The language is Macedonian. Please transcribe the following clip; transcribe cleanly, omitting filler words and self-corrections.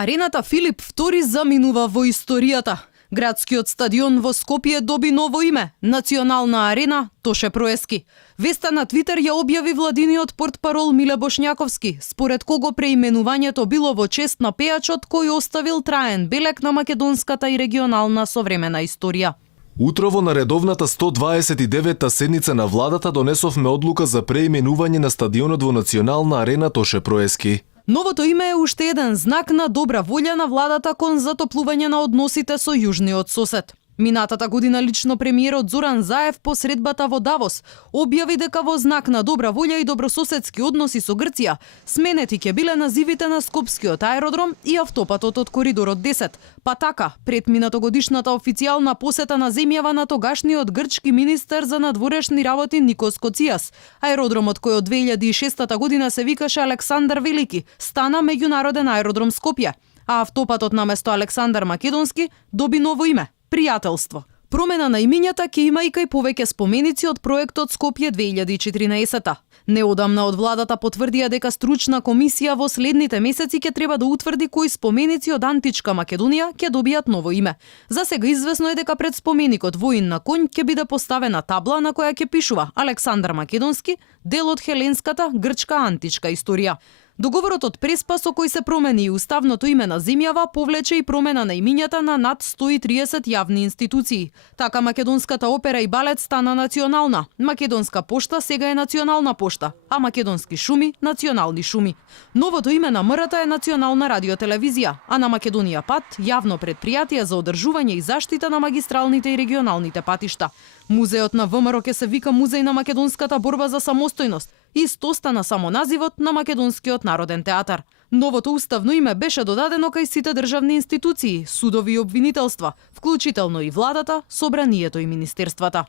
Арената Филип II заминува во историјата. Градскиот стадион во Скопје доби ново име – Национална арена Тоше Проески. Веста на Твитер ја објави владиниот портпарол Миле Бошњаковски, според кого преименувањето било во чест на пејачот кој оставил траен белег на македонската и регионална современа историја. Утрово на редовната 129-та седница на владата донесовме одлука за преименување на стадионот во Национална арена Тоше Проески. Новото име е уште еден знак на добра волја на владата кон затоплување на односите со јужниот сосед. Минатата година лично премиерот Зоран Заев по средбата во Давос објави дека во знак на добра волја и добрососедски односи со Грција сменети ќе биле називите на Скопскиот аеродром и автопатот од Коридорот 10. Па така, пред минатогодишната официјална посета на земјава на тогашниот грчки министер за надворешни работи Никос Коцијас, аеродромот кој од 2006 година се викаше Александар Велики, стана меѓународен аеродром Скопје, а автопатот наместо Александар Македонски доби ново име – Пријателство. Промена на имињата ќе има и кај повеќе споменици од проектот Скопје 2014. Неодамна од владата потврдија дека стручна комисија во следните месеци ќе треба да утврди кои споменици од античка Македонија ќе добијат ново име. За сега известно е дека пред споменикот Воин на конј ќе биде поставена табла на која ќе пишува Александар Македонски, дел од хеленската грчка античка историја. Договорот од Преспа со кој се промени и уставното име на земјава повлече и промена на имињата на над 130 јавни институции. Така македонската опера и балет стана национална, македонска пошта сега е национална пошта, а македонски шуми национални шуми. Новото име на МРТ е Национална радиотелевизија, а на Македонија пат јавно предпријатие за одржување и заштита на магистралните и регионалните патишта. Музеот на ВМРО ќе се вика Музеј на македонската борба за самостојност. Исто остана само називот на Македонскиот народен театар. Новото уставно име беше додадено кај сите државни институции, судови и обвинителства, вклучително и владата, собранието и министерствата.